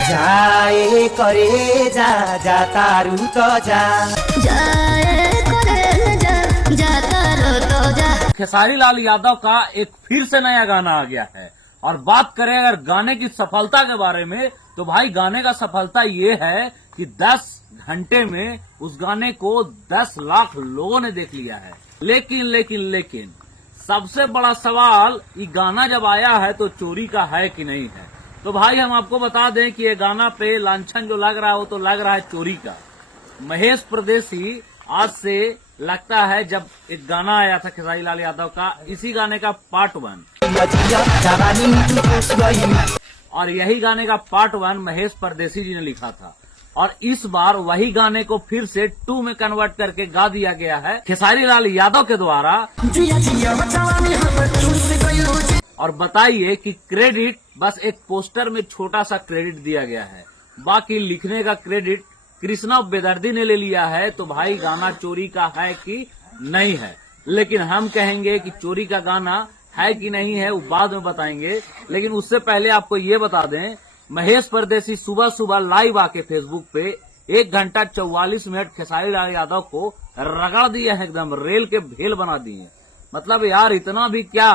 जाए करे जा जा तारू तो जा जाए करे जा तारू तो जा। खेसारी लाल यादव का एक फिर से नया गाना आ गया है। और बात करें अगर गाने की सफलता के बारे में, तो भाई गाने का सफलता ये है कि 10 घंटे में उस गाने को 10 लाख लोगों ने देख लिया है। लेकिन सबसे बड़ा सवाल, ये गाना जब आया है तो चोरी का है कि नहीं है। तो भाई हम आपको बता दें कि ये गाना पे लांछन जो लग रहा है वो तो लग रहा है चोरी का। महेश परदेसी आज से लगता है, जब एक गाना आया था खेसारी लाल यादव का, इसी गाने का पार्ट 1 और यही गाने का पार्ट 1 महेश परदेसी जी ने लिखा था। और इस बार वही गाने को फिर से 2 में कन्वर्ट करके गा दिया गया है खेसारी लाल यादव के द्वारा। और बताइए कि क्रेडिट बस एक पोस्टर में छोटा सा क्रेडिट दिया गया है, बाकी लिखने का क्रेडिट कृष्णा बेदर्दी ने ले लिया है। तो भाई गाना चोरी का है कि नहीं है, लेकिन हम कहेंगे कि चोरी का गाना है कि नहीं है वो बाद में बताएंगे। लेकिन उससे पहले आपको ये बता दें, महेश परदेसी सुबह सुबह लाइव आके फेसबुक पे 1 घंटा 44 मिनट खेसारी लाल यादव को रगड़ दिया है, एकदम रेल के भेल बना दिए। मतलब यार इतना भी क्या,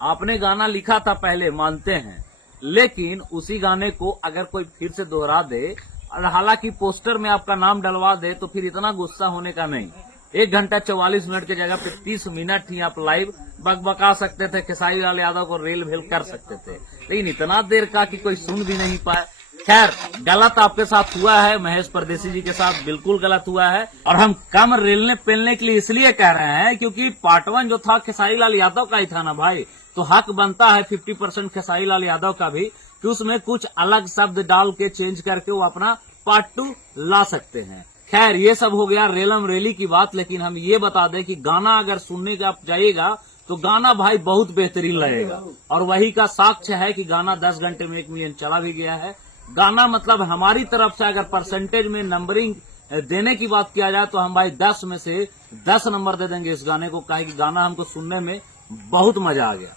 आपने गाना लिखा था पहले मानते हैं, लेकिन उसी गाने को अगर कोई फिर से दोहरा दे और हालांकि पोस्टर में आपका नाम डलवा दे तो फिर इतना गुस्सा होने का नहीं। 1 घंटा 44 मिनट की जगह पे 30 मिनट ही आप लाइव बकबका सकते थे, खेसारी लाल यादव को रेल भेल कर सकते थे, लेकिन इतना देर का कि कोई सुन भी नहीं पाए। खैर, गलत आपके साथ हुआ है, महेश परदेसी जी के साथ बिल्कुल गलत हुआ है। और हम कम रेलने पेलने के लिए इसलिए कह रहे हैं क्योंकि पार्ट 1 जो था खेसारी लाल यादव का ही था ना भाई, तो हक बनता है 50% खेसारी लाल यादव का भी कि उसमें कुछ अलग शब्द डाल के चेंज करके वो अपना पार्ट 2 ला सकते हैं। खैर, ये सब हो गया रेलम रेली की बात। लेकिन हम ये बता दें कि गाना अगर सुनने का आप जाइएगा तो गाना भाई बहुत बेहतरीन लगेगा। और वही का साक्ष्य है कि गाना 10 घंटे में 1 मिलियन चला भी गया है। गाना मतलब हमारी तरफ से अगर परसेंटेज में नंबरिंग देने की बात किया जाए तो हम भाई 10 में से 10 नंबर दे देंगे इस गाने को, कहे कि गाना हमको सुनने में बहुत मजा आ गया।